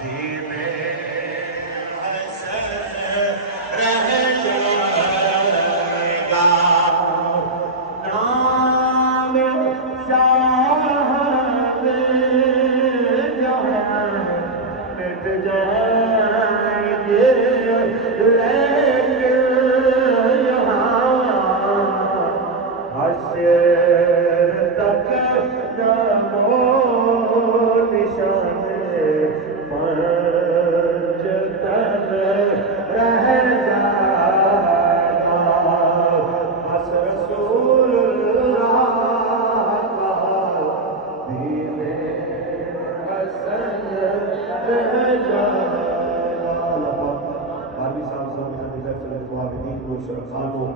धीमे हसन रह जाएगा नाम साहब जहाँ मिट जाएंगे लेकिन यहाँ हश्र तक नमो निशान पंचतन रह जाएगा बस रसूलुल्लाह का दीने हसन रह जाएगा। 12वीं साल